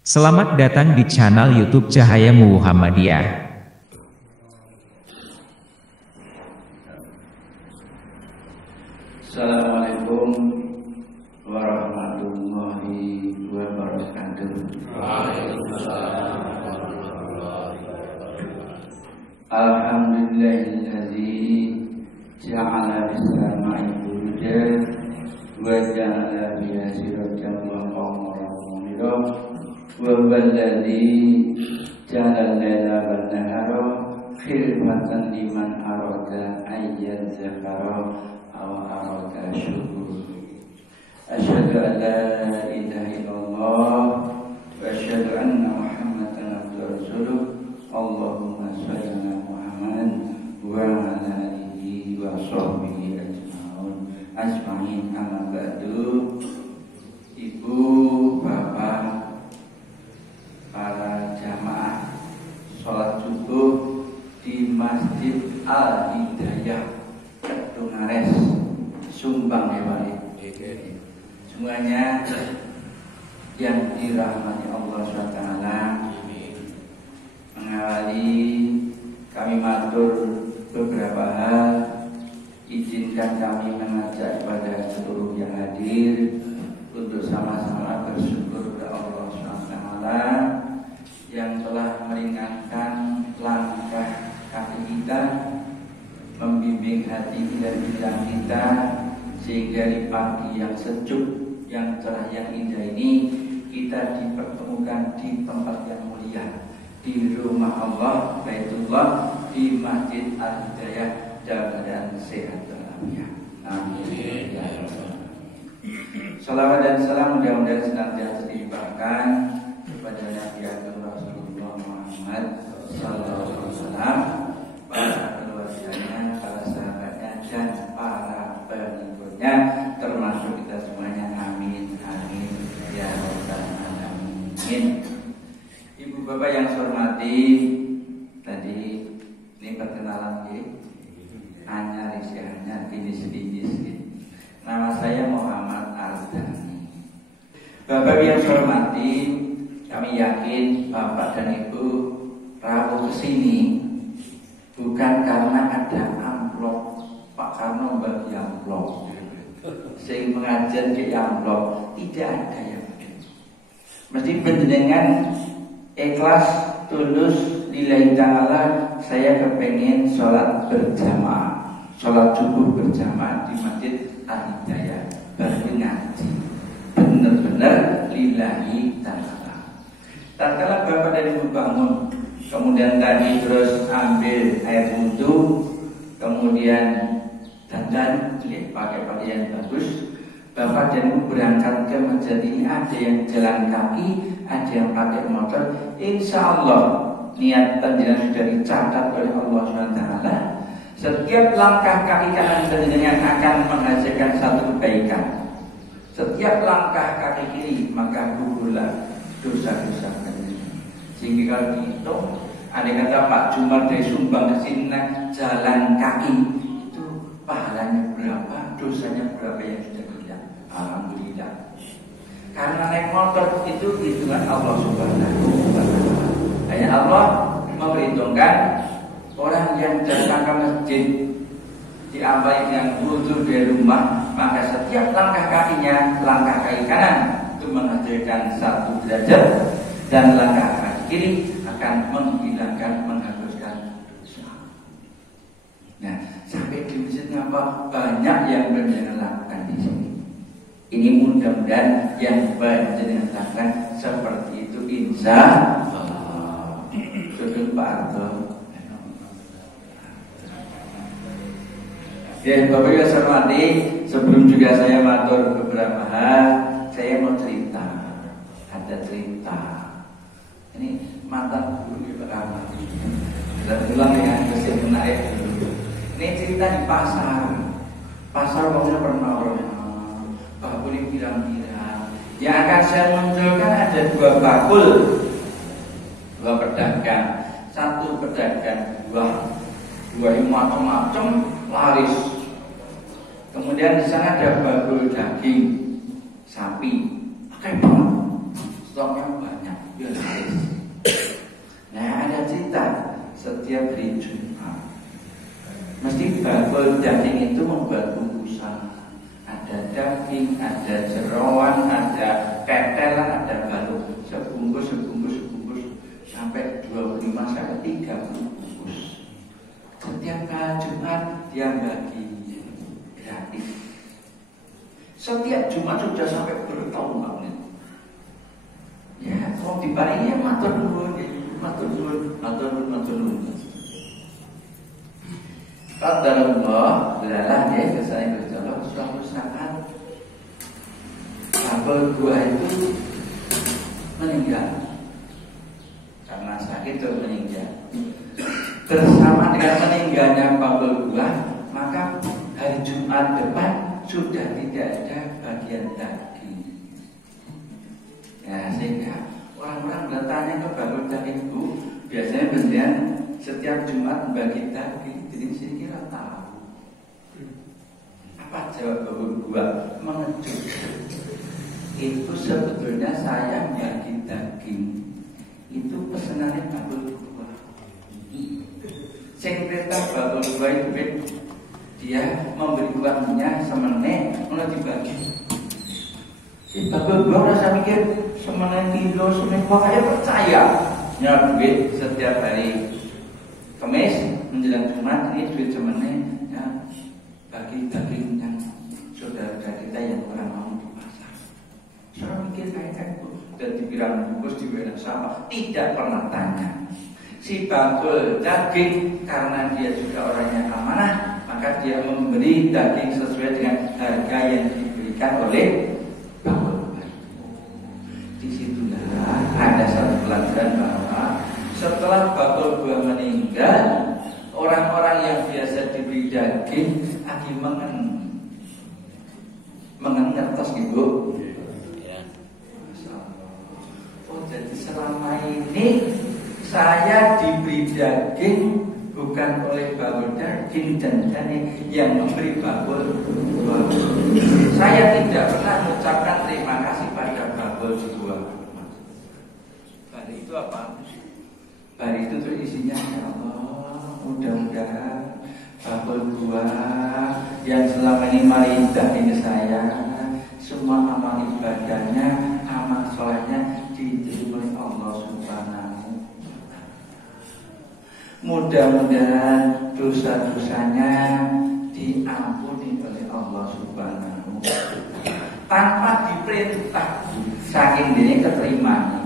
Selamat datang di channel YouTube Cahaya Muhammadiyah. Assalamualaikum warahmatullahi wabarakatuh. Alhamdulillahilladzi ja'ala bis-sama'i burujan wa ja'ala biha sirajan wa qamaran munira wa huwallazi ja'ala al-laila wan-nahara khilfatan liman arada ayyadzakara aw arada syukur. Asyhadu an la ilaha illallah wa asyhadu anna Muhammadan abduhu wa rasuluh. Allahumma shalli ala Muhammad wa ala alihi wa sahbihi ajma'in. Amma ba'du. Ibu, bapak, para jamaah sholat subuh di Masjid Al-Hidayah Kedungares, Sumbang ya Pak. Semuanya yang dirahmati Allah SWT. Mengawali kami matur beberapa hal. Izinkan kami mengajak kepada seluruh yang hadir untuk sama-sama bersyukur kepada Allah SWT yang telah meringankan langkah kaki kita, membimbing hati dan pikiran kita, sehingga di pagi yang sejuk, yang cerah, yang indah ini kita dipertemukan di tempat yang mulia, di rumah Allah, Baitullah, di Masjid Al-Hidayah, dalam keadaan sehat dan afiat. Amin. Salawat dan salam mudah-mudahan senantiasa dilimpahkan kepada Nabi Agung Rasulullah Muhammad sallallahu alaihi wasallam, para keluarganya, para sahabatnya, dan para pengikutnya, termasuk kita semuanya. Amin. Amin ya rabbal alamin. Ibu bapak yang saya hormati, tadi ini perkenalan hanya ini sedikit. Nama saya Muhammad Ardani. Bapak yang saya hormati, kami yakin Bapak dan Ibu rawuh kesini bukan karena ada amplop Pak Karno bagi amplop, sing pengajian ke amplop, tidak ada yang begitu. Mesti penjenengan ikhlas, tulus, lillahi ta'ala. Saya kepengen sholat berjamaah, sholat subuh berjamaah di Masjid Al-Hidayah, ngaji benar-benar lillahi ta'ala. Tatkala Bapak dan Ibu bangun, kemudian tadi terus ambil air wudhu, kemudian dandan, pakai pakaian bagus, Bapak dan Ibu berangkat ke masjid ini. Ada yang jalan kaki, ada yang pakai motor. Insya Allah niat panjenengan sudah dicatat oleh Allah SWT. Setiap langkah kaki kanan panjenengan akan menghasilkan satu kebaikan. Setiap langkah kaki kiri maka gugurlah dosa-dosa panjenengan. Sehingga kalau dihitung, andai kata Pak Jumar dari Sumbang ke sini jalan kaki, itu pahalanya berapa, dosanya berapa yang sudah hilang. Alhamdulillah. Karena naik motor itu hitungan Allah Subhanahu wa Ta'ala. Hanya Allah memperhitungkan orang yang datang ke masjid diambil dengan wudhu dari rumah, maka setiap langkah kakinya, langkah kaki kanan itu menghasilkan satu derajat, dan langkah kaki kiri akan menghilangkan, menghapuskan dosa. Nah, sampai di masjid apa banyak yang berjalan lakukan di sini. Ini mudah-mudahan yang berjalan lakukan seperti itu, insya Allah. Betul Pak Arto. Ya, Bapak Ibu saya hormati, sebelum juga saya matur beberapa hal, saya mau cerita. Ada cerita. Ini mantan guru Pak Rahmat. Dan ulang ya, masih menarik. Ini cerita di pasar. Pasar mungkin pernah orang. Bakul yang bilang-bilang. Yang akan saya munculkan ada dua bakul, dua pedagang. Satu pedagang buah yang macam-macam laris. Kemudian di sana ada bakul daging sapi, pakai banget, stoknya banyak. ya laris. Nah, ada cerita setiap hari Jumat mesti bakul daging itu membuat bungkusan. Ada daging, ada jeroan, ada ketelan, ada balung. Sebungkus sampai 25 sampai 30 bungkus. Setiap kali Jumat dia bagi gratis. Setiap Jumat sudah sampai bertahun-tahun. Ya, kalau dibaliknya matur nuwun. Qadarullah, belalah ya kesalahan berjalan suatu saat kabel gua itu meninggal karena sakit atau meninggal. Bersama dengan meninggalnya kabel gua, maka hari Jumat depan sudah tidak ada bagian daging. Ya, sehingga orang-orang bertanya ke babul daging itu biasanya berdian setiap Jumat bagi daging. Jadi saya kira tahu. Apa jawab babul gua? Mengejutkan. Itu sebetulnya saya bagi daging. Itu pesanannya babul gua. Sekretar babul gua itu dia memberi uangnya semene mulai dibagi. Si babul gua rasa mikir semene kilo semene pokoknya percaya nyerap duit setiap hari Kamis menjelang Jumat ini duit semene ya bagi daging yang saudara kita yang orang mau di pasar. Saya mikir kayak itu dan dibilang bungkus di beda sama tidak pernah tanya. Si babul daging karena dia juga orangnya amanah, maka dia memberi daging sesuai dengan harga yang diberikan oleh babul. Disitulah ada satu pelajaran bahwa setelah babul gua meninggal, orang-orang yang biasa diberi daging lagi mengen ngertos ibu. Oh, jadi selama ini saya diberi daging bukan oleh babul daging dan yang memberi babul. Saya tidak pernah mengucapkan terima kasih pada babul jiwa. Bari itu apa? Bari itu tuh isinya ya Allah, mudah-mudahan babul gua yang selama ini mari daging saya, semua amal ibadahnya, amal solehnya diterima oleh Allah Subhanahu. Mudah-mudahan dosa-dosanya diampuni oleh Allah Subhanahu tanpa diperintah, saking dia keterima.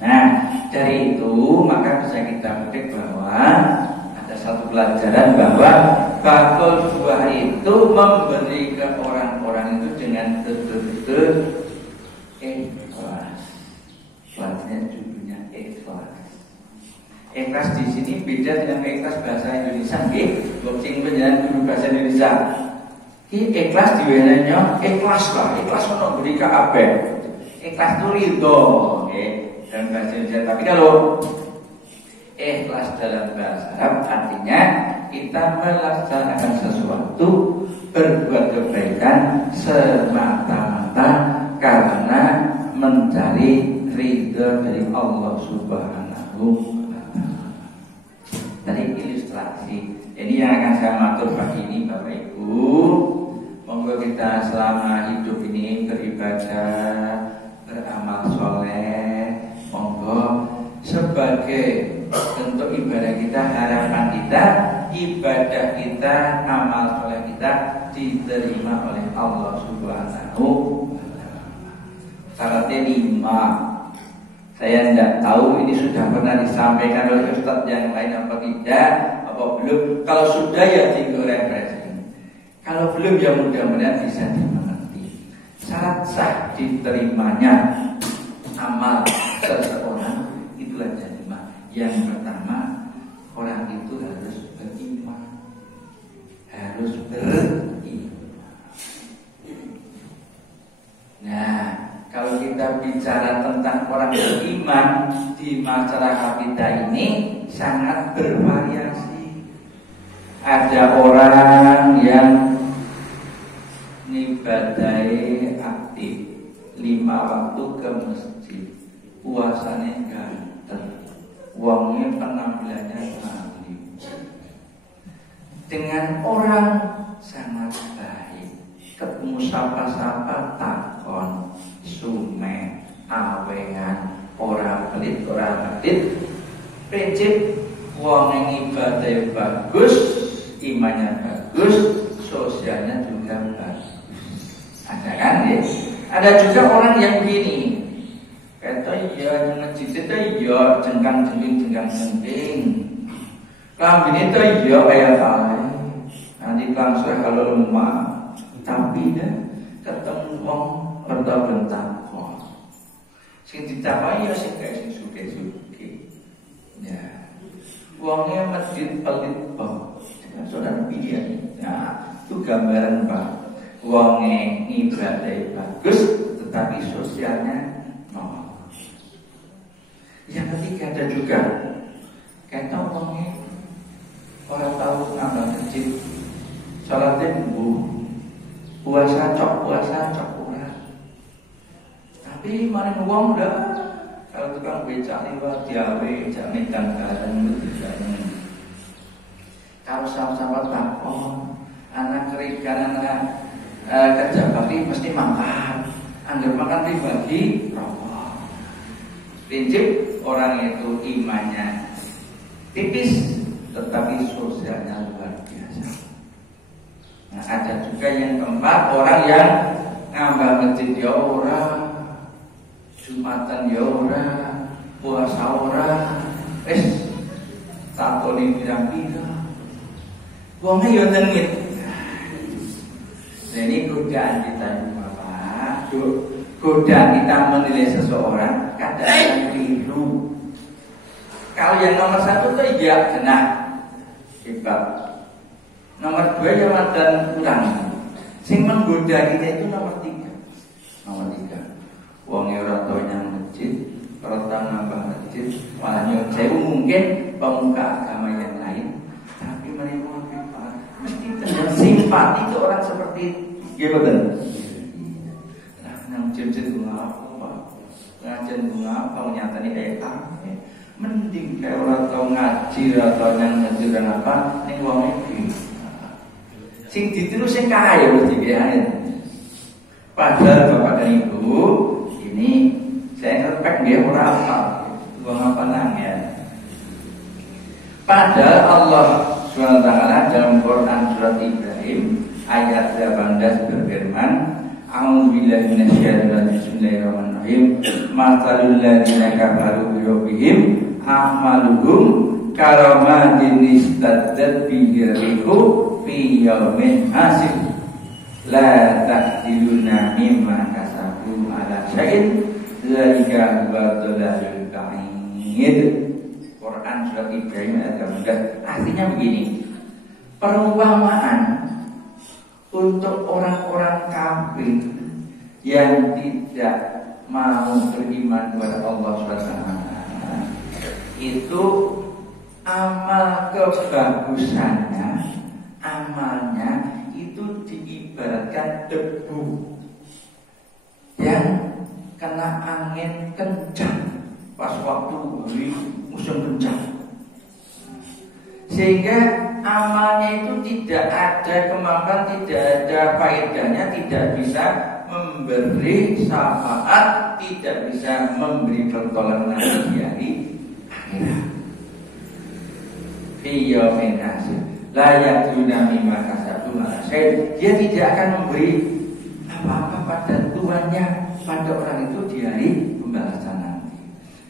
Nah, dari itu maka bisa kita petik bahwa ada satu pelajaran bahwa bakul buah itu memberi ke orang-orang itu dengan betul-betul ikhlas. Pelajaran judulnya ikhlas. Ikhlas di sini beda dengan ikhlas bahasa Indonesia, nggih. Kucing penjelasan guru bahasa Indonesia. Iki ikhlas diwenehnya ikhlas lah, ikhlas ono beri ka kabeh. Ikhlas itu ridho, nggih, dalam bahasa Indonesia. Tapi kalau ikhlas dalam bahasa Arab artinya kita melaksanakan sesuatu, berbuat kebaikan semata-mata karena mencari ridho dari Allah Subhanahu. Dari ilustrasi ini yang akan saya matur pagi ini Bapak Ibu. Monggo kita selama hidup ini beribadah, beramal soleh. Monggo sebagai bentuk ibadah kita, harapan kita, ibadah kita, amal soleh kita diterima oleh Allah Subhanahu. Syaratnya 5. Saya tidak tahu ini sudah pernah disampaikan oleh Ustadz yang lain apa tidak, apa belum. Kalau sudah ya tinggal refreshing. Kalau belum ya mudah-mudahan bisa dimengerti. Syarat sah diterimanya amal seseorang itulah yang 5. Yang pertama, orang itu harus beriman. Harus beriman. Nah, kalau kita bicara tentang orang beriman di masyarakat kita ini sangat bervariasi. Ada orang yang ngibadahi aktif 5 waktu ke masjid, puasanya panggilnya Salim. Dengan orang sangat baik, ketemu sapa-sapa takon, sume, awengan, orang pelit, orang medit, prinsip wong yang ibadah bagus, imannya bagus, sosialnya juga bagus. Ada kan ya? Ada juga orang yang begini, kata iya masjid itu iya jengkang jengking, kambing itu iya kayak apa? Nanti langsung kalau lemah, tapi dah ketemu wong bertau bentak kok. Sing dicapai ya sing kayak sing suke. Ya, wongnya masjid pelit kok. Saudara pilih. Nah, itu gambaran Pak. Wongnya ibadah bagus, tetapi sosialnya nol. Yang ketiga ada juga, kata wongnya orang tahu nambah masjid. Salatnya puasa cok kurang. Tapi mana uang udah kalau tukang becak lewat diawe jangan tanggalan itu. Kalau sama-sama takon anak kerikan anak kerja bakti mesti makan. Anggap makan dibagi rokok. Prinsip orang itu imannya tipis tetapi sosialnya luar biasa. Nah, ada juga yang keempat, orang yang ngambah masjid ya ora, Jumatan ya ora, puasa ora, takoni pirang-pirang. Wongnya ya nengit. Nah, ini godaan kita Bapak. Godaan kita menilai seseorang kadang keliru. Kalau yang nomor satu itu ya benar, hebat. Nomor 2 yang dan kurang. Sing menggoda kita itu nomor 3. Wong ora tau nyang masjid, ora tau nambah masjid, malah nyoba mungkin pemuka agama yang lain, tapi mereka mesti dengan simpati ke orang seperti itu. Nah, nang jenjen ngapa? Ngajen ngapa nyatane kayak apa? Mending kayak orang tau ngaji atau yang ngaji apa, ning wong iki. Sing ditiru sing kaya mesti biarin. Padahal Bapak dan Ibu, ini saya respect dia ora apa. Gua ngapa nang ya. Padahal Allah SWT dalam Quran surat Ibrahim ayat 18 berfirman, A'udzubillahi minasyaitonir rajim. Bismillahirrahmanirrahim. Masalul ladzina kafaru bi rabbihim a'maluhum karamatin istaddat bihi rihu fi yaumin hasib la ta'diluna mimma kasabu ala syai'in dzalika huwa dhalalul ba'id. Quran surat Ibrahim ayat 18. Artinya begini, perumpamaan untuk orang-orang kafir yang tidak mau beriman kepada Allah SWT itu amal kebagusannya, amalnya itu diibaratkan debu yang kena angin kencang pas waktu musim kencang, sehingga amalnya itu tidak ada kemampuan, tidak ada faedahnya, tidak bisa memberi syafaat, tidak bisa memberi pertolongan di hari akhirat. Fiyaumin hasib layak yunami maka satu malasai, dia tidak akan memberi apa-apa pada tuannya, pada orang itu di hari pembalasan nanti.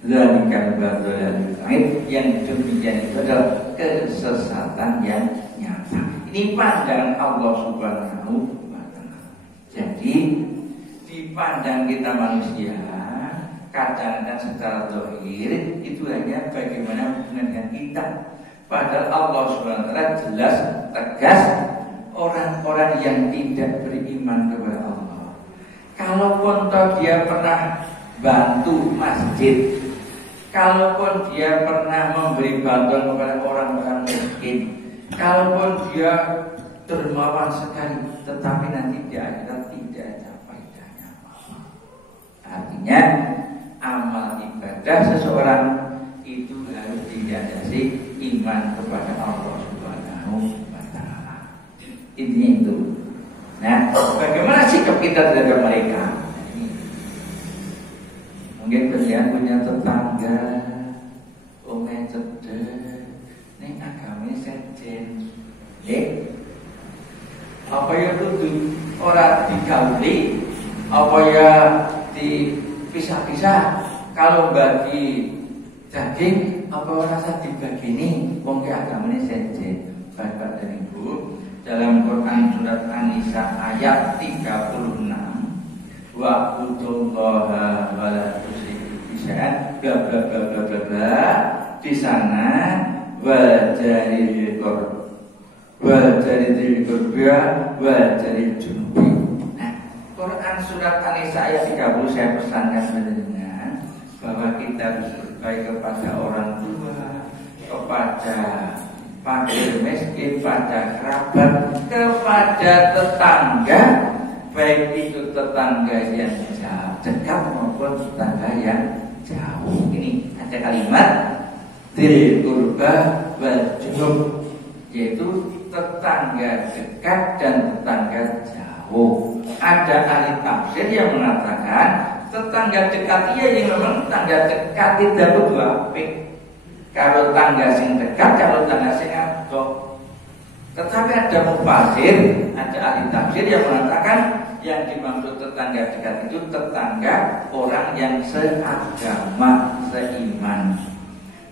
Zalikal badalul ba'id, yang demikian itu adalah kesesatan yang nyata. Ini pandangan Allah Subhanahu wa ta'ala. Jadi dipandang kita manusia kadang-kadang secara zahir itu hanya bagaimana hubungan dengan kita. Padahal Allah SWT jelas tegas, orang-orang yang tidak beriman kepada Allah, kalaupun dia pernah bantu masjid, kalaupun dia pernah memberi bantuan kepada orang-orang miskin, kalaupun dia dermawan sekali, tetapi nanti di akhirat tidak ada faedahnya apa-apa. Artinya amal ibadah seseorang itu harus dilandasi iman kepada Allah Subhanahu wa Ta'ala. Intinya itu. Nah, bagaimana sikap kita terhadap mereka? Mungkin kalian punya tetangga, omeh cedek, ning agame sejen. Apa ya kudu ora digauli, apa ya dipisah-pisah. Kalau bagi daging, apa rasa dibagini, wong ki agamane sejen. Bapak dan Ibu, dalam Quran surat An-Nisa ayat 36, wa qutullaha wa la tusyriku bihi bla bla bla bla bla bla. Di sana wa jaril qurba wa jaril junubi. Nah, Quran surat An-Nisa ayat 30 saya pesankan dengan bahwa kita harus berbaik kepada orang tua, kepada fakir miskin, pada kerabat, kepada tetangga, baik itu tetangga yang dekat maupun tetangga yang jauh. Ini ada kalimat dzil qurba wal junub, yaitu tetangga dekat dan tetangga jauh. Ada ahli tafsir yang mengatakan tetangga dekat yang memang tetangga dekat tidak berdua pik. Kalau tangga sing dekat, kalau tangga sing adoh. Tetapi ada mufasir, ada ahli tafsir yang mengatakan yang dimaksud tetangga dekat itu tetangga orang yang seagama, seiman.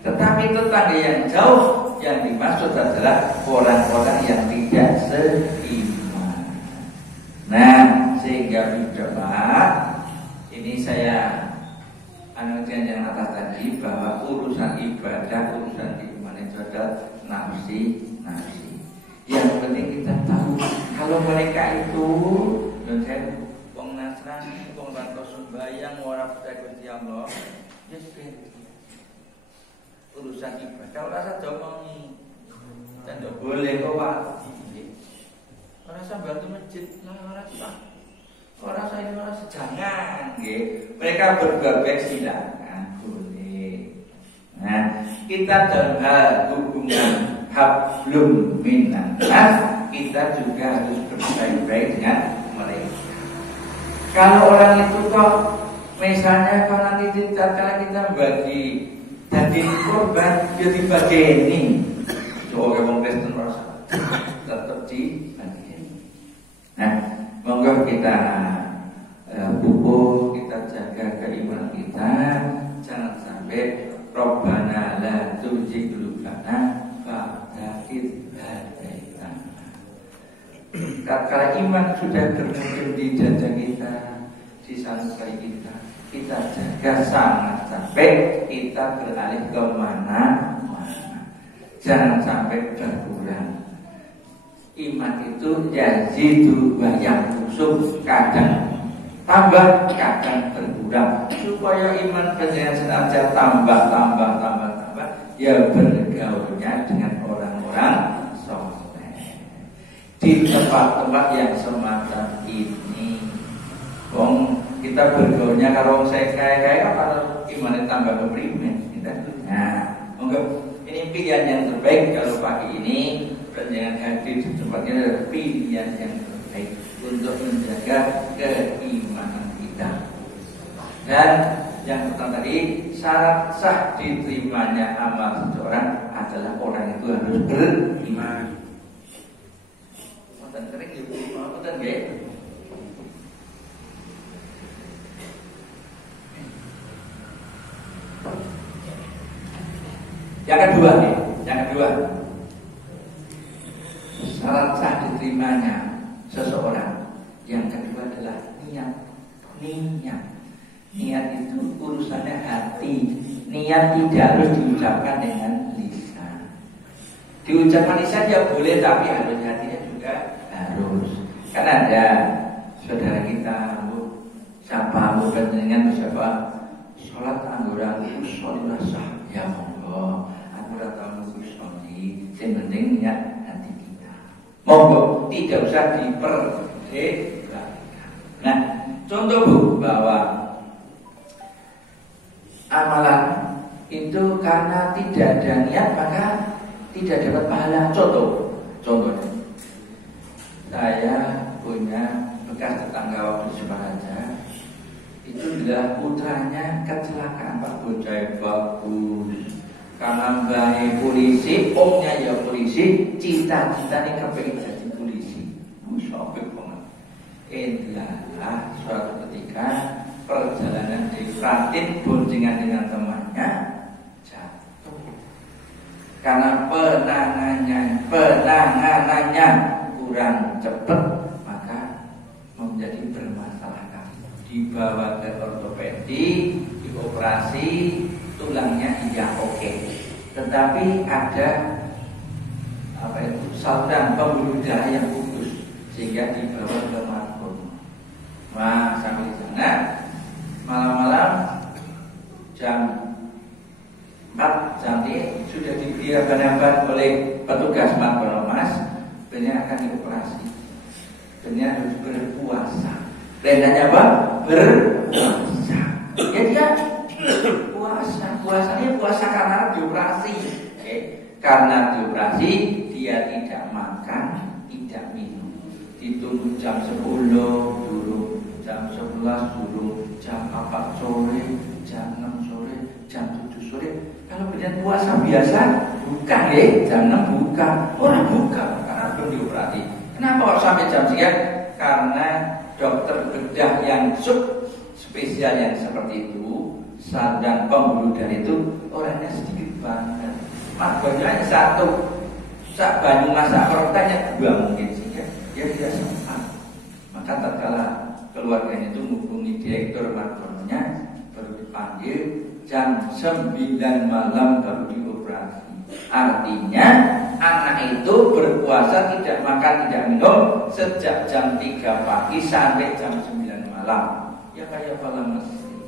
Tetapi tetangga yang jauh yang dimaksud adalah orang-orang yang tidak seiman. Nah, sehingga berjamaah ini saya anugerah yang atas tadi bahwa urusan ibadah, urusan iman itu adalah nafsi. Yang penting kita tahu kalau mereka itu dan wong Nasrani, wong bantu sembahyang, ora percaya Gusti Allah, yes urusan ibadah ora saja omongi. Dan tidak boleh kok Pak. Ora usah bantu masjid, ora usah. Orang saya merasa jangan, mereka berbagai silakan boleh. Nah, kita dalam hal hubungan hablum minan nas, kita juga harus berbaik-baik dengan mereka. Kalau orang itu kok, misalnya kalau nanti kita bagi daging korban, dia dibagi ini, coba orang Kristen merasa tetap dibagi. Nah, monggo kita pupuk, kita jaga keimanan kita, jangan sampai Rabbana la tuzigh qulubana ba'da idh hadaytana. Tatkala iman sudah termuncul di dada kita, di sanubari kita, kita jaga sangat sampai kita beralih ke mana-mana. Jangan sampai berkurang. Iman itu yazidu wa yanqus, kadang tambah, kadang berkurang. Supaya iman panjenengan senantiasa tambah, ya bergaulnya dengan orang-orang saleh di tempat-tempat yang semacam ini. Wong kita bergaulnya kalau saya kaya apa imannya tambah keprimen kita. Nah, monggo ini pilihan yang terbaik kalau pagi ini jangan hadir di tempatnya adalah pilihan yang terbaik untuk menjaga keimanan kita. Dan yang pertama tadi, syarat sah diterimanya amal seseorang adalah orang itu harus beriman. Mboten kering ibu, mboten nggih. Yang kedua, syarat sah diterimanya seseorang. Yang kedua adalah niat. Niat itu urusannya hati. Niat tidak harus diucapkan dengan lisan. Diucapkan lisan ya boleh, tapi harus hatinya juga harus. Kan ada saudara kita, siapa dengan siapa sholat anggota sholat sah, ya monggo. Aku datang sholli, yang penting niat hati kita. Monggo, tidak usah diperdebatkan. Nah, contoh Bu, bahwa amalan itu karena tidak ada niat maka tidak dapat pahala. Contohnya, saya punya bekas tetangga waktu Sukaraja. Itu adalah putranya kecelakaan, Pak, bocah bagus. Karena mbahnya polisi, omnya ya polisi, cita-citanya kepengen jadi polisi. Musyafir banget. Adalah suatu ketika perjalanan di Pratin boncengan dengan temannya jatuh. Karena penanganannya kurang cepat, maka menjadi bermasalah. Dibawa ke ortopedi, dioperasi, tulangnya iya oke. Tetapi ada saluran pembuluh darah yang putus sehingga dibawa ke Margono. Nah, sampai di sana malam-malam jam 4 nanti sudah diberi abang-abang oleh petugas Margono, Mas, benar akan dioperasi. Benar harus berpuasa. Perintahnya apa? Berpuasa. Ya dia puasanya puasa karena dioperasi. Karena dioperasi dia tidak makan, tidak minum. Ditunggu jam 10 dulu, jam 11 dulu, jam 4 sore, jam 6 sore, jam 7 sore. Kalau benar puasa biasa bukan ya, jam 6 buka. Orang buka karena belum dioperasi. Kenapa kok sampai jam sekian? Karena dokter bedah yang spesial yang seperti itu, dan pembuluh darah itu orangnya sedikit banget. Margonya satu, sak banyu masak perutnya 2 mungkin, sehingga dia tidak sempat. Maka tatkala keluarganya itu menghubungi direktur Margononya, baru dipanggil jam 9 malam baru dioperasi. Artinya anak itu berpuasa tidak makan tidak minum sejak jam 3 pagi sampai jam 9 malam. Ya kayak pahala masjid.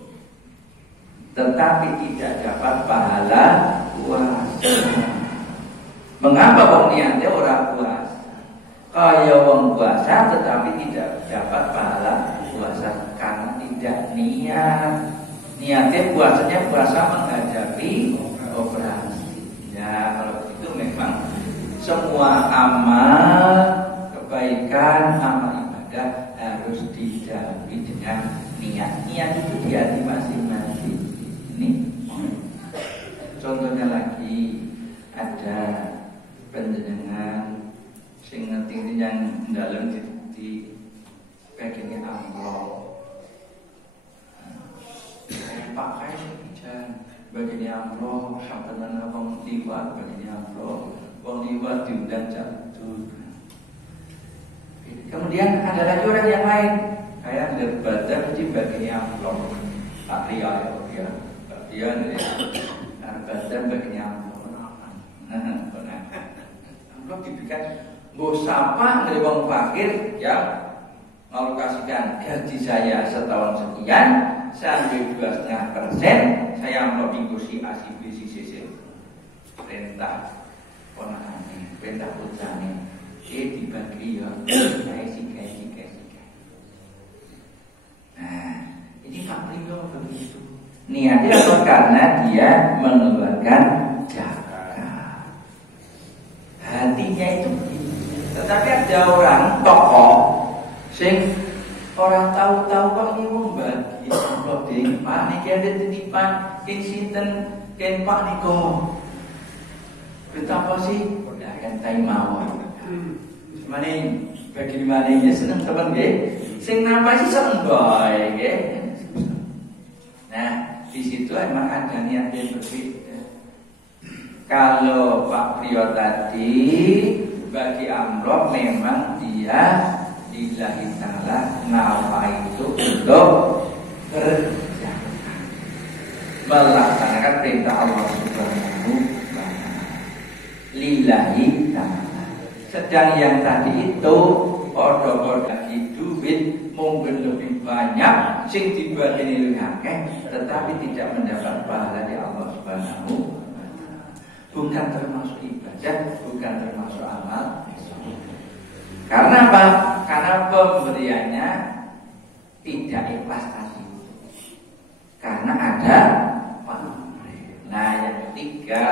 Tetapi tidak dapat pahala puasa. Mengapa wong niatnya orang puasa? Kaya wong puasa tetapi tidak dapat pahala puasa karena tidak niat. Niatnya puasanya puasa menghadapi operasi. Ya kalau itu memang semua amal kebaikan, amal ibadah harus didalami dengan niat. Niat itu di hati masing-masing. Ini contohnya lagi ada penjenengan sing ngerti yang dalam di bagian amplop. Pakai sekian bagian amplop, sampeyan wong liwat bagian amplop, wong liwat diundang jatuh. Kemudian ada lagi orang yang lain, kayak berbadan di bagian amplop. Pak Ria ya, Pak Ria nih, badan bagian amplop. Amplop dibikin nggo sapa dari wong fakir yang mengalokasikan gaji saya setahun sekian sampai 2,5%, saya mau mengikuti ACB CCC perintah ponakane, perintah putrane, dibagi ya, gaji. Nah, ini Pak Rio begitu. Niatnya apa? Karena dia mengeluarkan zakat. Hatinya itu begitu. Tetapi ada orang tokoh sing orang tahu-tahu kok ini membagi amplop ding Pak niki ada titipan king sinten ken Pak niko. Betapa sih? Ya kan tai mawon. Semane bagi mana ya seneng temen nggih. Sing napa sih seneng bae nggih. Nah, di situ emang ada niat yang berbeda. Kalau Pak Priyo tadi bagi amplop memang dia lillahi ta'ala nawa itu untuk berzakat, melaksanakan perintah Allah Subhanahu wa ta'ala. Lillahi ta'ala. Sedang yang tadi itu podo-podo di duit mungkin lebih banyak sing dibanding akeh tetapi tidak mendapat pahala di Allah Subhanahu wa ta'ala. Bukan termasuk ibadah, bukan termasuk amal. Karena apa? Karena pemberiannya tidak ikhlas tadi. Karena ada pemberi. Nah yang ketiga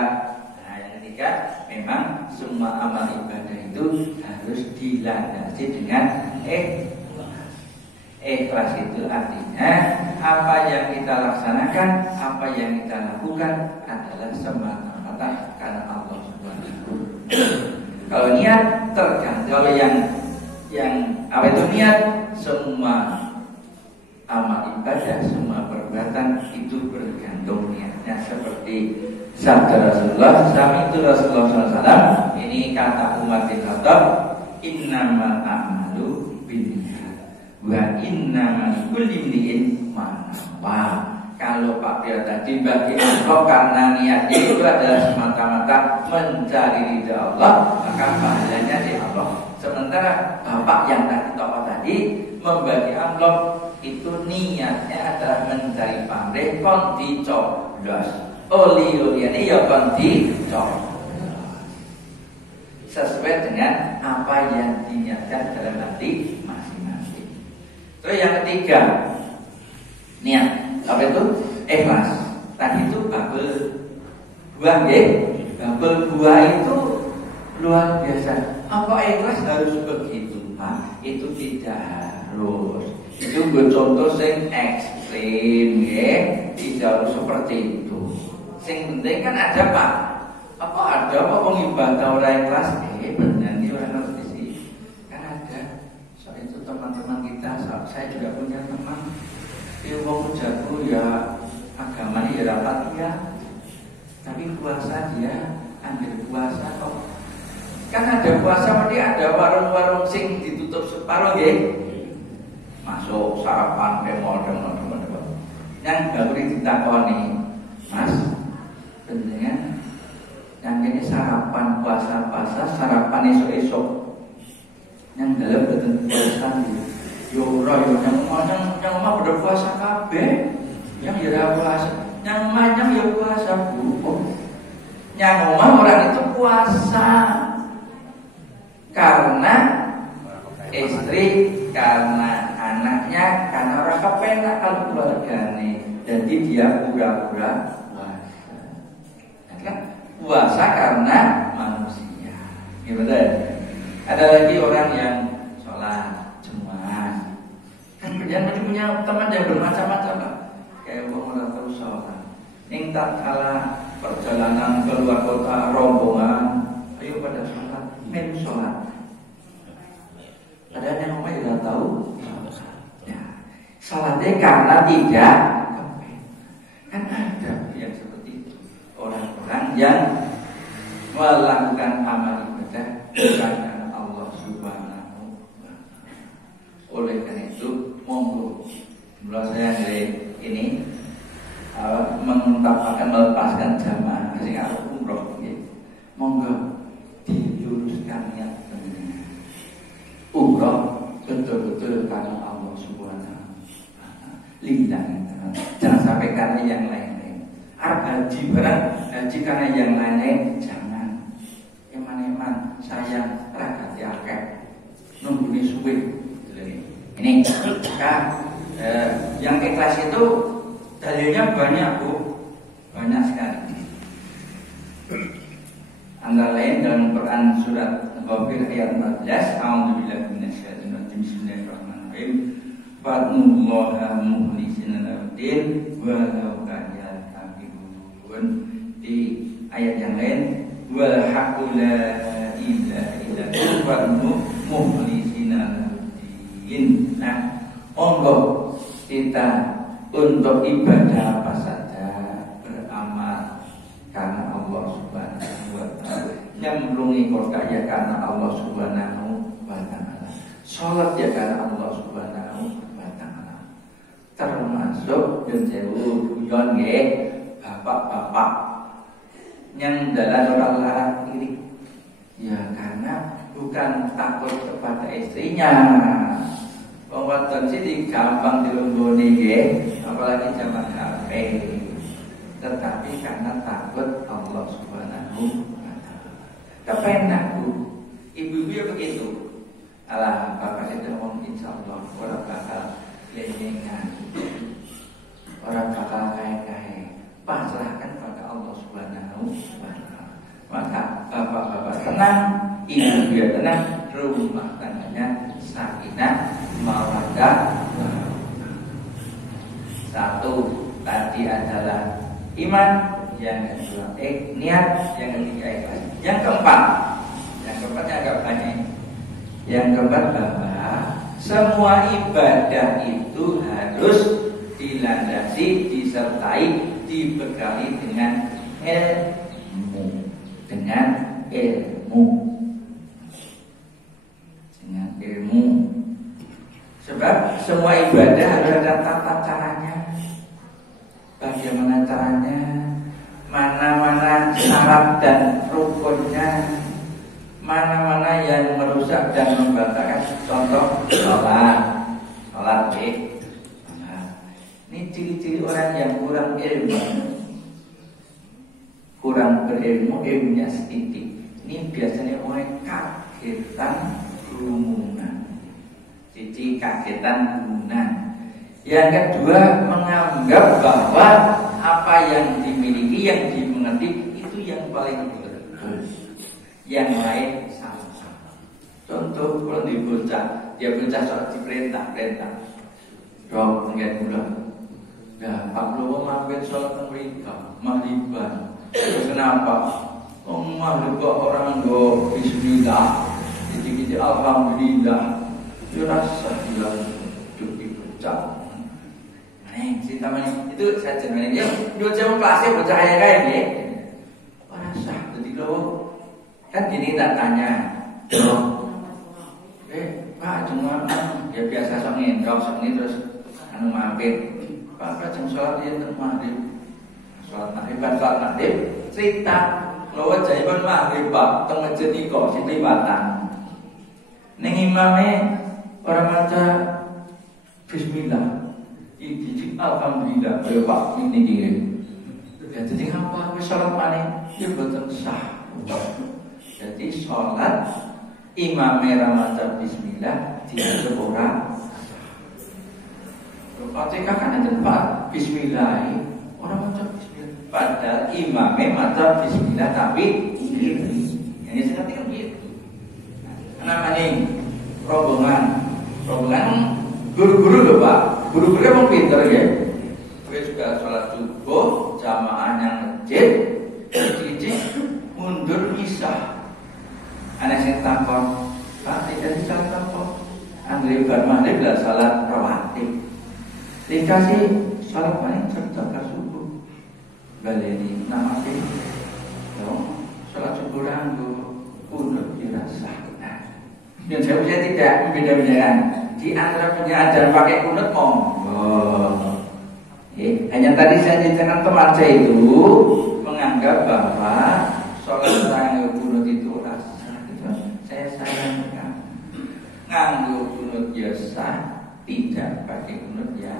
ketiga, memang semua amal ibadah itu harus dilandasi dengan ikhlas. Itu artinya apa yang kita laksanakan, apa yang kita lakukan adalah semata-mata karena Allah Subhanahu. Kalau niat tergantung, kalau yang apa itu niat, semua amal ibadah, semua perbuatan itu bergantung niatnya. Seperti sabda Rasulullah, sami itu Rasulullah SAW, ini kata Umar bin Khattab, innamal a'malu binniyat wa innamal likulli imri'in ma nawa. Kalau Pak Pio tadi bagi Allah karena niatnya itu adalah semata-mata mencari ridha Allah, maka pahalanya di Allah. Sementara Bapak yang tadi tokoh tadi membagi amplop itu niatnya adalah mencari pamrih kon dicoblos. Oli-oliane ya kon dicoblos. Sesuai dengan apa yang diniatkan dalam hati masing-masing. Terus yang ketiga, niat. Apa itu? Ikhlas. Tadi itu babel buah ya. Babel buah itu luar biasa. Apa ikhlas harus begitu? Itu tidak harus. Itu gue contoh yang ekstrim ya. Tidak harus seperti itu. Yang penting kan ada Pak. Apa ada apa pengibadah orang ikhlas? Benar nih orang ngerti sih. Kan ada. Soal itu teman-teman kita, saya juga punya teman. Wong jago ya agama ya dapat ya, tapi puasa dia ambil puasa kok. Kan ada puasa mesti ada warung-warung sing ditutup separuh ya. Masuk sarapan demol. Yang baru ditakoni, Mas, bener yang ini sarapan puasa sarapan esok. Yang dalam betul puasa yo ora yo yang mau berpuasa kabeh, yang ya puasa, yang manjang ya puasa Bu. Yang omah orang itu puasa karena istri, karena anaknya, karena orang kepenak kalau keluargane. Jadi dia pura-pura puasa. Kan puasa karena manusia. Gimana? Ada lagi orang yang sholat yang punya teman yang bermacam-macam Pak. Kayak orang terus sholat. Yang tak kalah perjalanan keluar kota rombongan, ayo pada sholat, men sholat. Padahal yang orang tidak tahu. Ya, sholatnya karena tidak kan ada yang seperti itu. Orang-orang yang melakukan amal ibadah karena Allah Subhanahu wa Ta'ala. Oleh karena itu monggo, mulai saya dari ini mengungkapkan melepaskan jamaah sing arep umroh nggih. Monggo diluruskan niat benar. Umroh betul-betul karena Allah Subhanahu wa Ta'ala. Lillahi ta'ala. Jangan sampai karena yang lain-lain. Arep haji barang haji karena yang lain-lain jangan. Eman-eman sayang ragati akeh. Nunggune suwe. Ini yang ikhlas itu dalilnya banyak Bu, banyak sekali. Antara lain dalam Quran surat Ghafir ayat 14, A'udzubillahi minasyaitonir rajim, bismillahirrahmanirrahim. Fadnullaha mukhlisina lahud-din walau karihal kafirun. Di ayat yang lain, wal haqqu la ilaha illa huwa mukhlisina lahud-din. Nah, monggo kita untuk ibadah apa saja beramal karena Allah Subhanahu wa Ta'ala. Nyemplungi kota ya karena Allah Subhanahu wa Ta'ala. Sholat ya karena Allah Subhanahu wa Ta'ala. Termasuk jenjewu guyon nggih, bapak-bapak yang dalam orang larang ini. Ya karena bukan takut kepada istrinya. Pembuatan sini gampang dilunggoni nggih, apalagi zaman HP. Tetapi karena takut Allah Subhanahu wa Ta'ala. Kepenak Bu, ibu-ibu ya begitu. Alah, bapak itu ngomong insyaallah orang bakal lenyengan, orang bakal kaya-kaya. Pasrahkan pada Allah Subhanahu wa Ta'ala. maka bapak-bapak tenang, ibu dia tenang, rumah tangganya sakinah mawaddah. Satu tadi adalah iman, yang kedua niat, yang ketiga ikhlas. Yang keempat agak banyak. Yang keempat bahwa semua ibadah itu harus dilandasi, disertai, dibekali dengan ilmu. Sebab semua ibadah harus ada tata caranya. Bagaimana caranya? Mana-mana syarat dan rukunnya, mana-mana yang merusak dan membatalkan. Contoh sholat ini ciri-ciri orang yang kurang ilmu, kurang berilmu, ilmunya sedikit. Ini biasanya mulai kagetan kerumunan. Jadi kagetan kerumunan. Yang kedua, menganggap bahwa apa yang dimiliki, yang dimengerti itu yang paling betul, yang lain sama-sama. Contoh kalau dibocah, dia bocah soal diperintah. Roh enggak pula. Ya, Pak Lowo mampir sholat mereka, mahriban. Kenapa? Maghrib orang go bismillah, jadi alhamdulillah. Itu rasa bilang hidup dibocah. Cerita mana itu saya cerita dia dua jam kelasnya bocah kayak gini. Orang sah, jadi kalau kan gini tak tanya, Pak cuma ya biasa sok ini terus mampir. Pak jam sholat dia untuk maghrib, sholat maghrib cerita kalau jahiban maghrib Pak teng masjid niko si kelibatan. Neng imamnya orang maca bismillah. Ini alhamdulillah, Pak ini dia. Ya, jadi apa? Sholat mana? Ya betul sah. Jadi sholat imam maca bismillah dia orang. Fatihah kan ada tempat bismillah. Orang maca bismillah. Padahal imam maca bismillah tapi ini seperti itu. Namanya rombongan guru-guru loh Pak. Guru-guru emang pinter ya. Gue juga sholat subuh jamaahnya masjid, cici mundur isya. Anak saya takon, Pak tidak bisa takon. Andri bar maghrib lah sholat rawatib. Dikasih sholat paling cerita subuh. Baleni nama sih. Sholat subuh ranggo mundur dirasa. Dan saya tidak membeda-bedakan. Di antara penyajian pakai kunut hanya tadi saya ceritakan teman saya itu menganggap bahwa sholat nganggo kunut itu rasa gitu. Saya sayangkan nganggo kunut biasa tidak pakai kunut ya.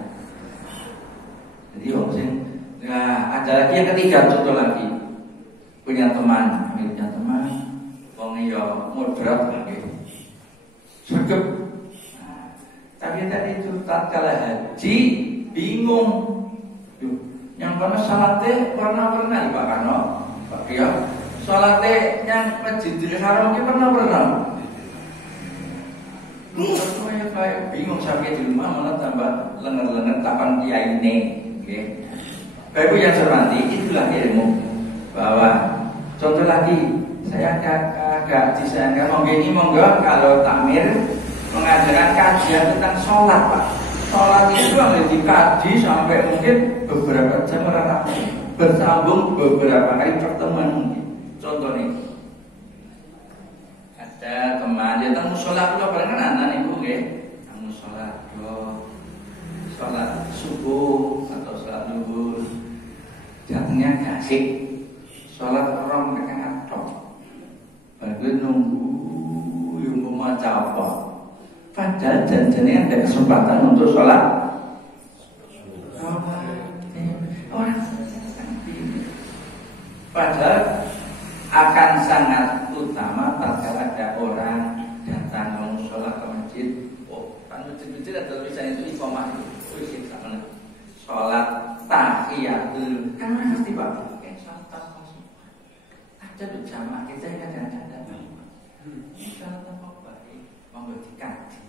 Jadi ada lagi yang ketiga, contoh lagi punya teman wong yo moderat lagi sergap. Tapi tadi itu tatkala haji bingung. Yang pernah salatnya pernah Pak Kano, Pak Ria. Salatnya yang Masjidil Haram ini pernah. Saya kayak bingung sampai di rumah malah tambah lengar kapan kiai ini. Bapak yang hormati, itulah ilmu. Bahwa contoh lagi, saya agak disayangkan monggo kalau takmir mengajarkan kajian tentang sholat Pak. Sholat itu harus dikaji sampai mungkin beberapa jam bersambung beberapa kali pertemuan mungkin. Contoh nih, ada teman dia tamu sholat itu bareng anak ibu tamu sholat subuh atau sholat zuhur, jatuhnya kasih sholat orang mereka atok, baru nunggu yang mau apa. Padahal janjinya ada kesempatan untuk sholat. Padahal akan sangat utama tatkala ada orang datang sholat ke masjid. Kan masjid-masjid ada tulisan itu iqamah itu. Sholat tahiyatul. Kan orang pasti Pak. Sholat tahiyatul. ada tuh jamaah kita yang kadang-kadang misalnya apa baik monggo dikaji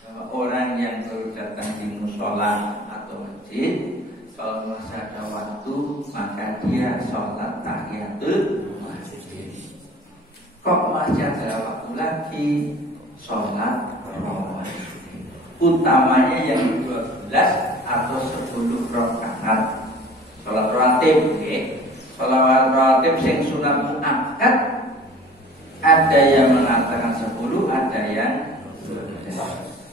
bahwa orang yang baru datang di musola atau masjid kalau masih ada waktu maka dia sholat tahiyatul masjid. Kok masih ada waktu lagi sholat rawatib. Utamanya yang 12 atau 10 rakaat. Sholat rawatib, sholat rawatib yang sunat muakkad ada yang mengatakan 10, ada yang 12.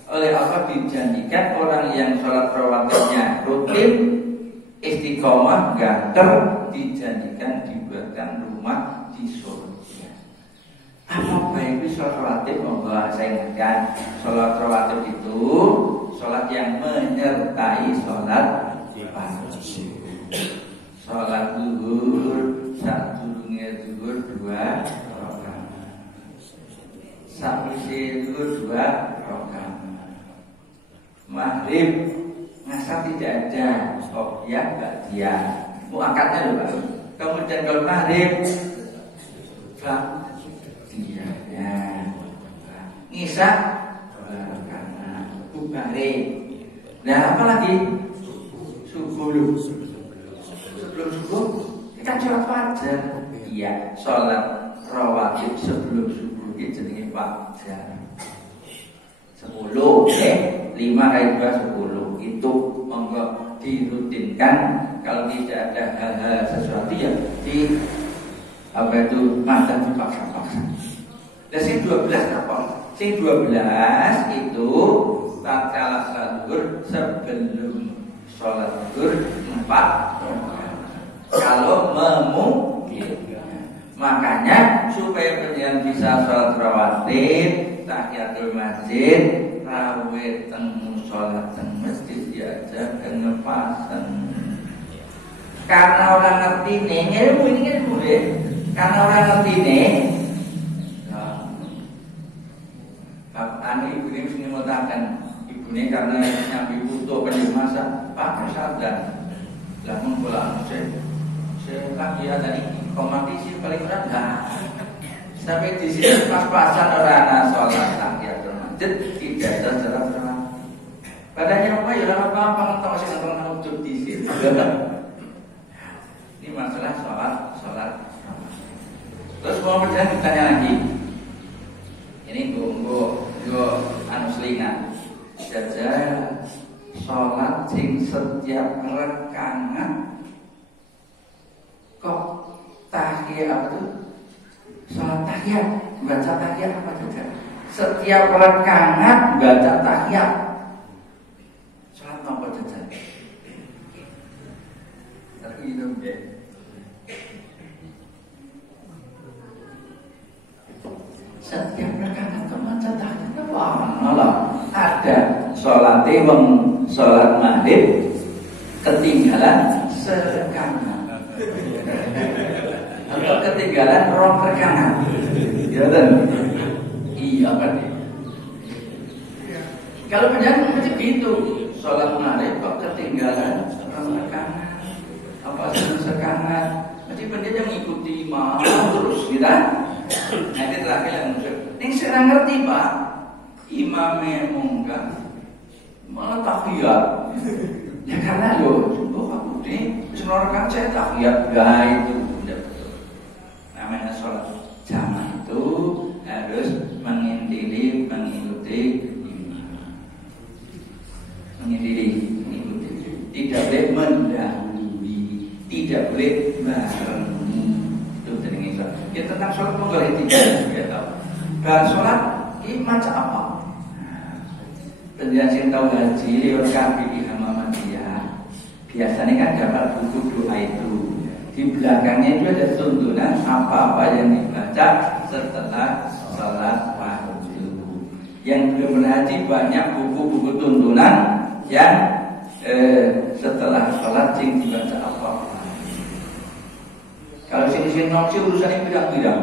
Oleh Allah dijanjikan orang yang sholat rawatibnya rutin istiqomah ganteng dijanjikan dibuatkan rumah di surga. Apa baik sholat rawatib? Monggo saya ingatkan, sholat rawatib itu sholat yang menyertai sholat wajib. Sholat zuhur sadurunge zuhur 2 rakaat. Sakwise zuhur 2 rakaat. Maghrib ngasar tidak ada, oh ya enggak dia muakatnya loh Pak. Kemudian kalau maghrib dia ya ngisa karena bukare. Nah apa lagi subuh sebelum subuh kita sholat fajar. Iya sholat rawatib sebelum subuh itu jenenge fajar 10 5 kali 2 10 itu monggo dirutinkan. Kalau tidak ada hal-hal sesuatu ya di apa itu makan dipaksa-paksa. Dan sing 12 apa? Sing 12 itu tatkala zuhur sebelum sholat zuhur 4 kalau memungkinkan. Makanya supaya penjenengan bisa sholat rawatib tahiyatul masjid rawe teng sholat teng masjid diajak ngepasen. Karena orang ngerti nih ilmu ini ilmu deh. Karena orang ngerti nih ibu ini sini mengatakan ibu ini karena nyambi butuh penjemasan pakai sadar lah mempulang saya lagi ada ini kompetisi paling rendah sampai di sini pas-pasan orang sholat tahiyatul masjid tidak ada jalan-jalan. Padahal apa ya apa nonton masih nonton wujud di sini. Ini masalah sholat. Terus mau berjalan ditanya lagi. Ini gue anu selingan. Jaja sholat sing setiap rekaman kok tahiyat apa tuh? Sholat tahiyat, baca tahiyat apa juga? Setiap rakaat baca tahiyat. Sholat apa saja? Terhitung deh. Setiap rakaat baca tahiyat apa? Malah ada sholat sholat maghrib ketinggalan serekaat. Atau ketinggalan rong rekaat. Ya kan? Iya kan? Kalau penjaga macam gitu, sholat maghrib kok ketinggalan rakaat, apa sekangat, macam penjaga mengikuti imam terus, kita. Nanti terakhir yang muncul. Ini saya ngerti Pak, imamnya munggah, malah tahiyat. Ya karena lo, aku nih, senorkan saya tahiyat gak itu, tidak betul. Namanya sholat jamaah itu harus mengikuti tidak boleh mendahului, tidak boleh barengi. Itu jenenge sholat. Ya tentang sholat monggo tidak ya tahu. Bahas sholat ini macam apa? Penjelasan tahu haji lewat KPI Muhammadiyah. Biasanya kan dapat buku doa itu. Di belakangnya itu ada tuntunan apa-apa yang dibaca setelah sholat wajib. Yang belum berhaji banyak buku-buku tuntunan yang setelah sholat sing dibaca apa. Kalau sini nongsi urusannya bidang-bidang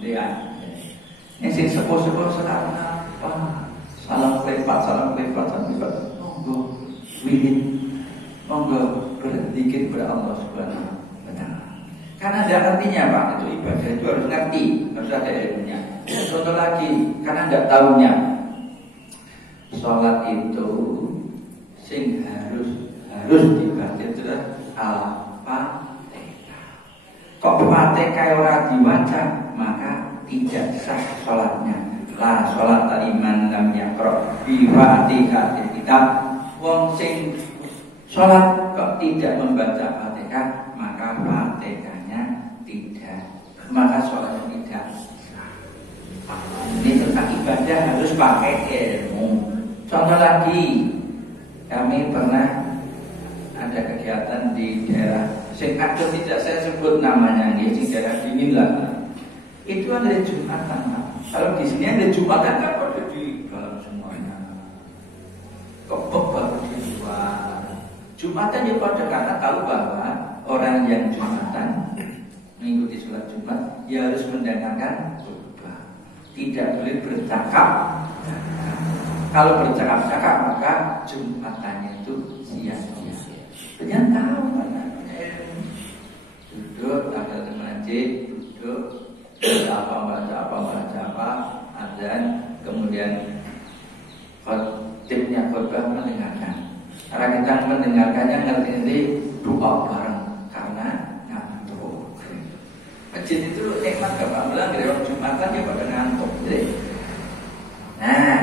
ya. Ini sing sepuh-sepuh sekarang apa? Salam kelipat, monggo wirid, monggo berzikir kepada Allah Subhanahu wa Ta'ala. Karena ada artinya Pak, itu ibadah itu harus ngerti, harus ada ilmunya. Contoh lagi, karena nggak tahunya, sholat itu sing harus dibaca itu Al-Fatihah. Kok Fatihah ora diwaca, maka tidak sah sholatnya. La sholat iman lam yaqra bi Fatihatil kitab. Wong sing sholat kok tidak membaca Fatihah, maka Fatihahnya tidak, maka sholatnya tidak. Ini tentang ibadah harus pakai ilmu. Contoh lagi, kami pernah ada kegiatan di daerah atau tidak saya sebut namanya, di daerah dingin lah. Itu ada Jumatan. Kalau di sini ada Jumatan kan pada di dalam semuanya. Kok baru di luar. Jumatan ya pada karena tahu bahwa orang yang Jumatan mengikuti sholat Jumat, dia harus mendengarkan khutbah. Tidak boleh bercakap. Kalau bercakap-cakap maka Jumatannya itu sia-sia. Dia tahu mana. Duduk, ada di masjid, duduk, baca apa, azan, kemudian khotibnya khutbah mendengarkan. Karena kita mendengarkannya ngerti doa bareng karena ngantuk. Masjid itu nikmat Bapak bilang dari orang Jumatan ya pada ngantuk. Nah,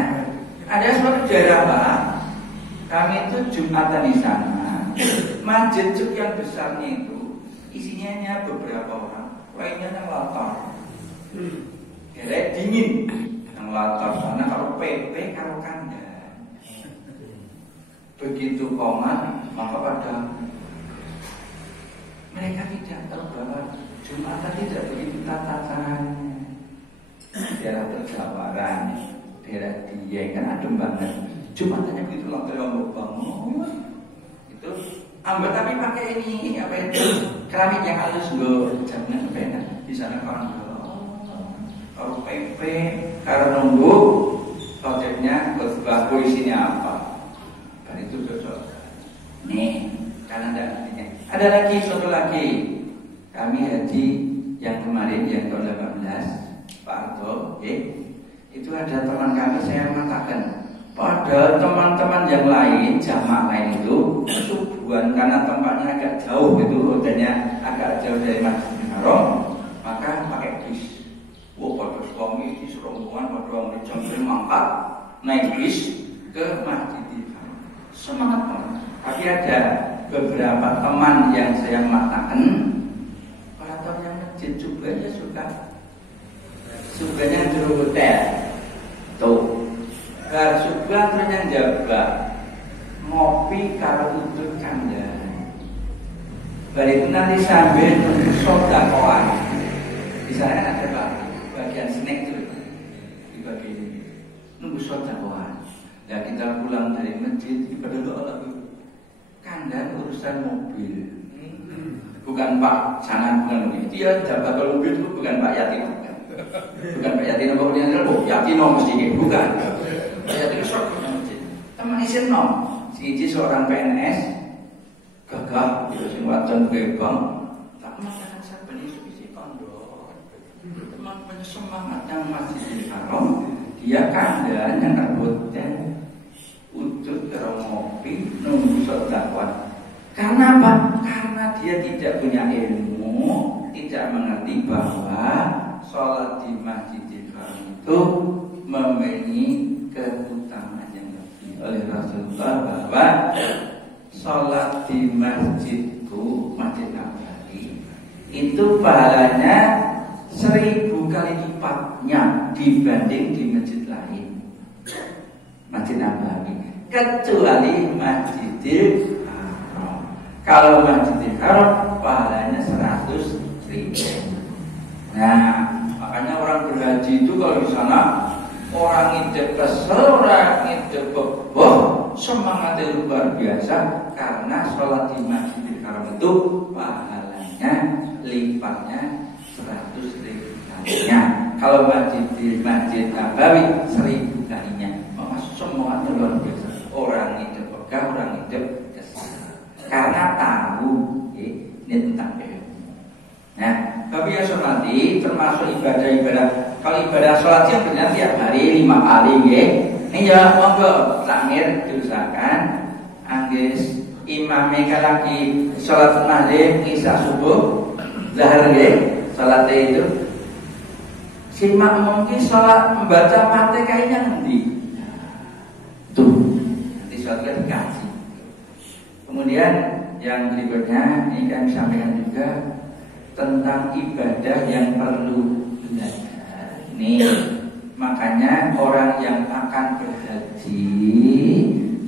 ada suatu daerah Pak, kami itu Jumatan di sana. Masjid yang besarnya itu isinya hanya beberapa orang, lainnya yang lapar. Daerah dingin, yang lapar sana kalau PP kalau kandang. Begitu komat, maka pada mereka tidak tahu bahwa Jumatan tidak begitu tata caranya. Daerah Perjawaran, daerah Dieng kan adem banget. Jumatannya begitu loh, bangun itu ambil tapi pakai ini apa itu keramik yang halus loh, jangan benar di sana orang kalau PP karena nunggu konsepnya khutbah isinya apa. Itu cocok. Nih, karena ada lagi satu lagi. Kami haji yang kemarin yang tahun 18 Pak Arto, itu ada teman kami saya mengatakan, pada teman-teman yang lain jamaah lain itu subuhan karena tempatnya agak jauh itu hotelnya agak jauh dari Masjidil Haram, maka pakai bis. Pada suami di serombongan pada orang jam 5 mangkat naik bis ke Masjidil Haram. Semangat banget. Tapi ada beberapa teman yang saya matakan, para teman yang masjid juga dia sukanya di hotel. Tuh, suka terus yang jaga ngopi kalau untuk kandang. Balik nanti sambil sodakoan. Di sana ada bagian snack itu di bagian ini. Nunggu sodakoan. Ya kita pulang dari masjid pada doa lagi. Kandang urusan mobil, bukan Pak Sangat bukan mobil. Dia jabat mobil itu bukan Pak Yatino, bukan Pak Yatino kemudian Yatino mesti bukan. Pak Yatino seorang masjid. Teman isin nom, si seorang PNS gagah, terus yang wajan bebang, tak makan saben isi kondo. Teman penyemangat yang Masjidil Haram, dia kandang yang hotel. Untuk terus ngopi nunggu sodakoan. Karena apa? Karena dia tidak punya ilmu, tidak mengerti bahwa sholat di Masjidil Haram itu memiliki keutamaan yang lebih. Oleh Rasulullah bahwa sholat di masjid itu Masjid Nabawi itu pahalanya 1000 kali lipatnya dibanding di masjid lain. Masjid Nabawi kecuali Masjidil Haram. Kalau Masjidil Haram pahalanya 100.000. Nah, makanya orang berhaji itu kalau di sana orang ngidep kesel, orang ngidep beboh, semangatnya luar biasa karena sholat di Masjidil Haram itu pahalanya lipatnya 100.000 kalinya. Kalau Masjid Nabawi 1000 kalinya. Maka semuanya luar biasa. Orang itu pegah, orang itu kesal. Karena tahu ini tentang ilmu. Nah, Tapi yang hormati termasuk ibadah-ibadah. Kalau ibadah sholat yang benar tiap hari 5 kali ya. Ini ya monggo takmir diusahakan. Anggis imamnya lagi sholat maghrib, isya subuh, zahar ya, sholat itu. Si makmum ini sholat membaca Fatihahnya nanti. Tuh, nanti sholatnya dikaji. Kemudian yang berikutnya ini kami sampaikan juga tentang ibadah yang perlu belajar. Nih, makanya orang yang akan berhaji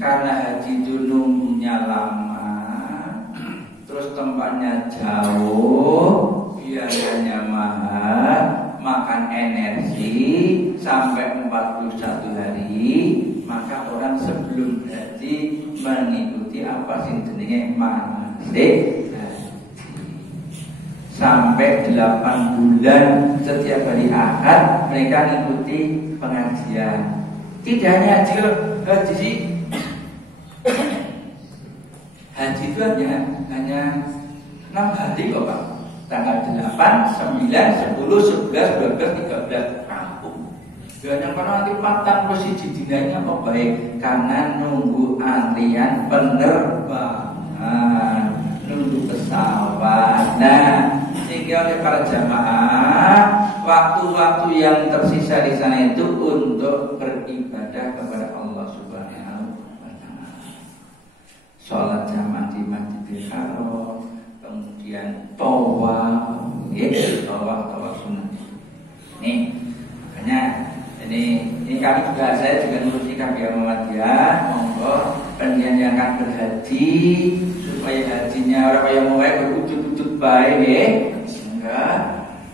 karena haji itu nunggunya lama, terus tempatnya jauh, biayanya mahal, makan energi sampai 41 hari, maka orang sebelum haji mengikuti apa sih jenenge manasik sampai 8 bulan setiap hari Ahad mereka mengikuti pengajian. Tidak hanya haji sih, haji itu hanya 6 hari kok Pak. Tanggal 8, 9, 10, 11, 12, 13 rampung. Yang pernah nanti patang posisi dinanya kok baik karena nunggu antrian penerbangan, nunggu pesawat. Nah, sehingga oleh para jamaah waktu-waktu yang tersisa di sana itu untuk beribadah kepada Allah Subhanahu wa Ta'ala. Sholat jamaah di Masjidil Haram, kemudian tawaf, tawaf sunnah. Nih, makanya ini kami juga, saya juga ngurusi KPI Muhammadiyah, monggo pendian yang akan berhaji supaya hajinya orang yang mau berwujud-wujud baik ya. Enggak,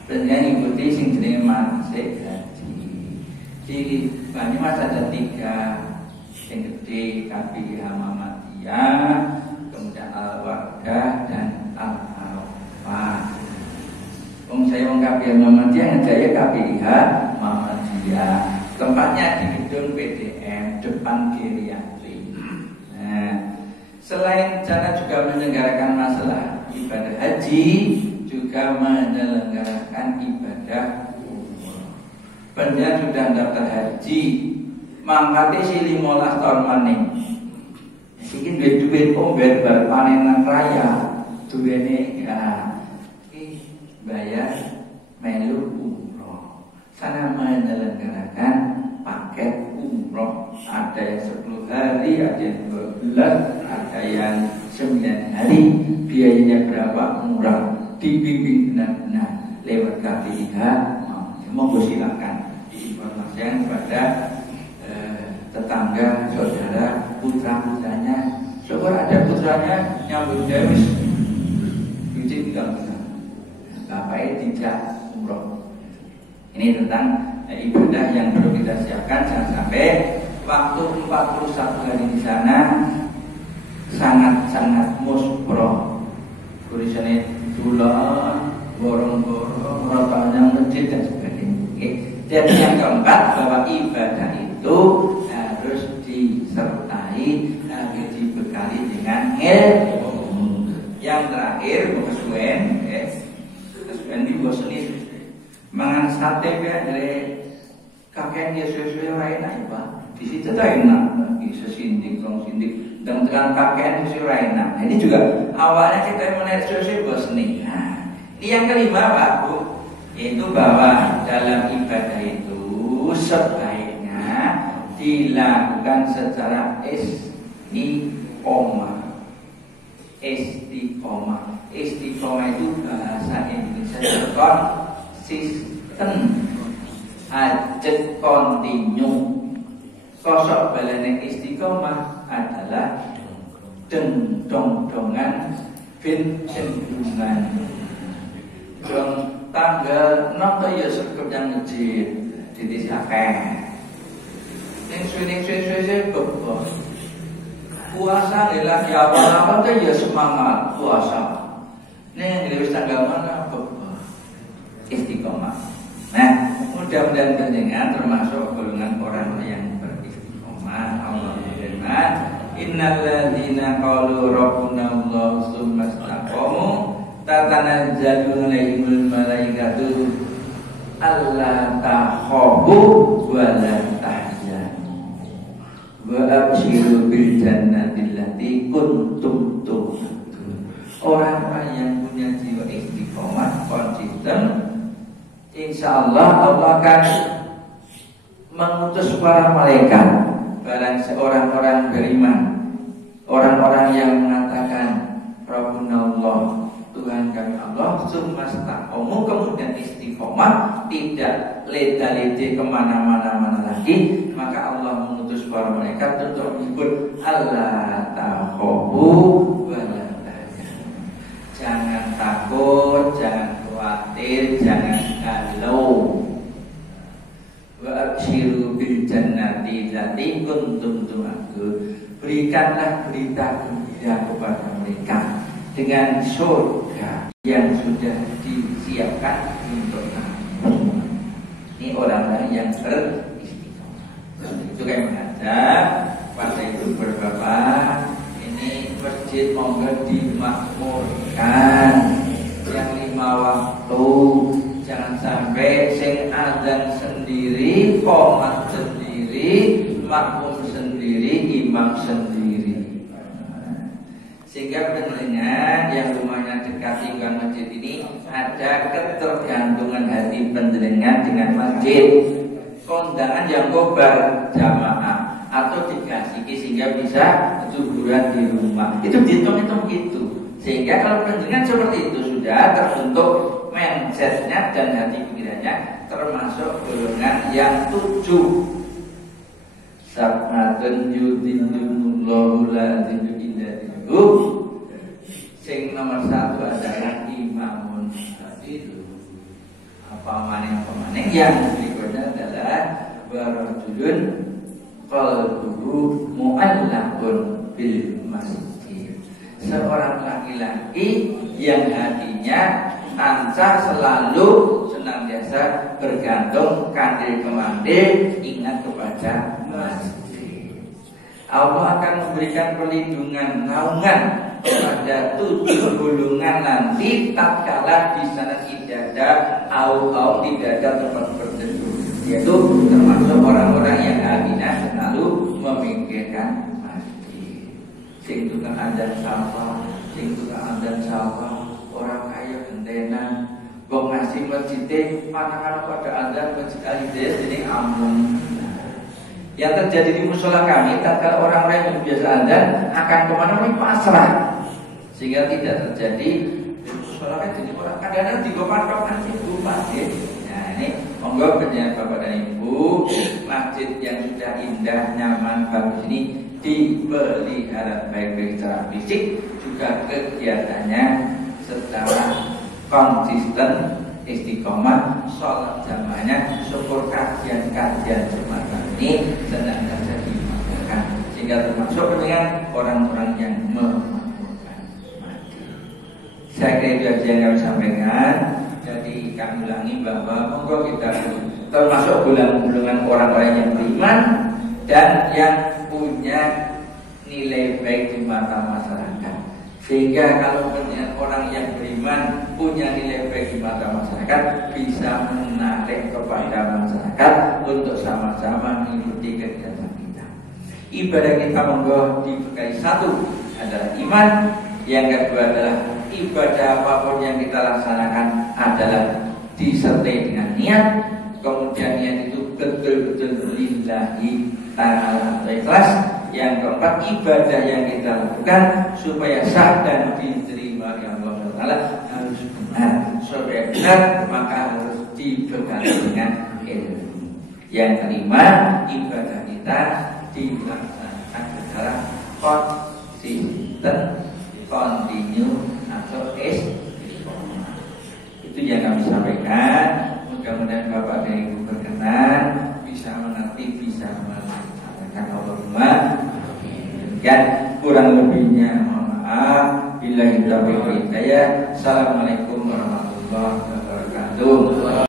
pendian ngikuti sing jenenge manasik haji. Di Banyumas ada 3 yang gede, KPI Muhammadiyah, kemudian Al-Wardah dan Al-Arafah. Saya KPI Muhammadiyah, ngejaya KPI Muhammadiyah. Tempatnya di gedung PDM depan geriatri. Nah, selain sana juga menyelenggarakan masalah ibadah haji, juga menyelenggarakan ibadah umroh. Pendia sudah daftar haji, mangkate si 15 tahun maning. Iki duit ombet bar panenan raya, duwene ya bayar melu umroh. Sana menyelenggarakan paket umroh. Ada yang 10 hari, ada yang 12, ada yang 9 hari. Biayanya berapa? Murah. Dibimbing benar-benar lewat KPIH. Monggo silakan diinformasikan kepada tetangga, saudara, putra-putranya. Syukur ada putranya nyambut Davis. Izin bilang bapaknya tidak umroh. Ini tentang ibadah yang perlu kita siapkan. Jangan sampai waktu 41 hari di sana sangat-sangat muspro. Tulisannya tulang, borong-borong, rotanya masjid dan sebagainya. Jadi yang keempat, bahwa ibadah itu harus disertai, harus dibekali dengan ilmu. Yang terakhir, kesuwen, kesuwen di bosni mangan sate dari kakek dia sesuai lain apa? Di situ tuh enak, bisa sindik, dan tekan kakek sesuai enak. Ini juga awalnya kita menarik sesuai bosni. Nah, ini yang kelima Pak Bu, yaitu bahwa dalam ibadah itu sebaiknya dilakukan secara istiqomah. Istiqomah itu bahasa Indonesia konsisten, ajek kontinu. Sosok balane istiqomah adalah dong-dongan bin cenderungan. Dong tanggal 6 ya cukup yang ngejir di akeh. Ning suwe bebas. Puasa adalah di awal-awal tuh ya semangat puasa. Ning wis tanggal mana bebas. Istiqomah. Nah, mudah-mudahan panjenengan termasuk golongan orang yang beristiqomah. Allah berfirman, innal ladzina qalu rabbuna Allah tsumma istaqamu tatanazzalu alaihimul malaikatu alla takhafu wa la tahzanu wa abshiru bil jannati allati kuntum tu'adun. Orang-orang yang punya jiwa istiqomah, konsisten, insyaallah Allah akan mengutus para malaikat. Barang seorang-orang beriman, orang-orang yang mengatakan Rabbuna Allah, Tuhan kami Allah, sumastaqomu, kemudian istiqomah, tidak leda-lede kemana-mana lagi, maka Allah mengutus para malaikat untuk menyebut Allah takhafu wa la tahzanu. Jangan takut, jangan khawatir, jangan galau. Wa abshiru bil jannati allati kuntum tu'adun. Berikanlah berita gembira kepada mereka dengan surga yang sudah disiapkan untuk kamu. Ini orang-orang yang beristiqomah. Itu kayak mengajak pada itu berbapak, ini masjid monggo dimakmurkan yang 5 waktu. Jangan sampai sing adzan sendiri, qomat sendiri, makmum sendiri, imam sendiri. Sehingga penjenengan yang rumahnya dekat dengan masjid ini ada ketergantungan hati penjenengan dengan masjid. Kondangan yang kobar jamaah atau dikasih sehingga bisa zuhuran di rumah. Itu dihitung-hitung gitu. Sehingga kalau penjenengan seperti itu sudah terbentuk mindsetnya dan hati pikirannya termasuk golongan yang 7. Sab'atun yudhillullahu la dhillu illa dhilluh. Sing nomor 1 adalah imamun itu. Apa maneh yang berikutnya adalah warajulun qalbuhu mu'allaqun bil masjid. Seorang laki-laki yang hatinya tansah selalu senantiasa bergantung kandil kemandil ingat kepada masjid. Allah akan memberikan perlindungan naungan kepada 7 golongan nanti tatkala di sana tidak ada tidak ada tempat berteduh, yaitu termasuk orang-orang yang hatinya selalu memikirkan masjid. Sing tukang adzan sapa, sing tukang adzan sapa, orang kaya gentenan, wong ngasih masjid mana-mana pada adzan masjid Al-Hidayah jadi amun. Yang terjadi di musola kami, tatkala orang-orang yang biasa adzan akan kemana-mana pasrah, sehingga tidak terjadi di musola kan jadi orang kadang-kadang digopak-gopak ibu masjid. Nah ini monggo penjelasan Bapak dan Ibu, masjid yang sudah indah, nyaman, bagus ini dipelihara baik-baik secara fisik, juga kegiatannya secara konsisten, istiqomah, sholat jamaahnya, syukur kajian-kajian semacam ini sedang terjadi dimakmurkan, sehingga termasuk dengan orang-orang yang memakmurkan masjid. Saya kira itu aja yang kami sampaikan. Jadi kami ulangi bahwa monggo kita termasuk golongan orang-orang yang beriman dan yang punya nilai baik di mata masyarakat. Sehingga kalau orang yang beriman punya nilai baik di mata masyarakat, bisa menarik kepada masyarakat untuk sama-sama mengikuti kegiatan kita. Ibadah kita monggo dibekali 1 adalah iman, yang kedua adalah ibadah apapun yang kita laksanakan adalah disertai dengan niat, kemudian niat itu betul-betul lillahi ta'ala ikhlas. Yang keempat, ibadah yang kita lakukan supaya sah dan diterima oleh Allah Taala harus benar. Supaya benar maka harus dibekali dengan ilmu. Yang kelima, ibadah kita dilaksanakan secara konsisten, continue atau istiqomah. Itu yang kami sampaikan. Mudah-mudahan Bapak dan Ibu berkenan, bisa mengerti, bisa melaksanakan Allahumma. Dan kurang lebihnya mohon maaf. Billahi taufiq wal hidayah. Assalamualaikum warahmatullahi wabarakatuh.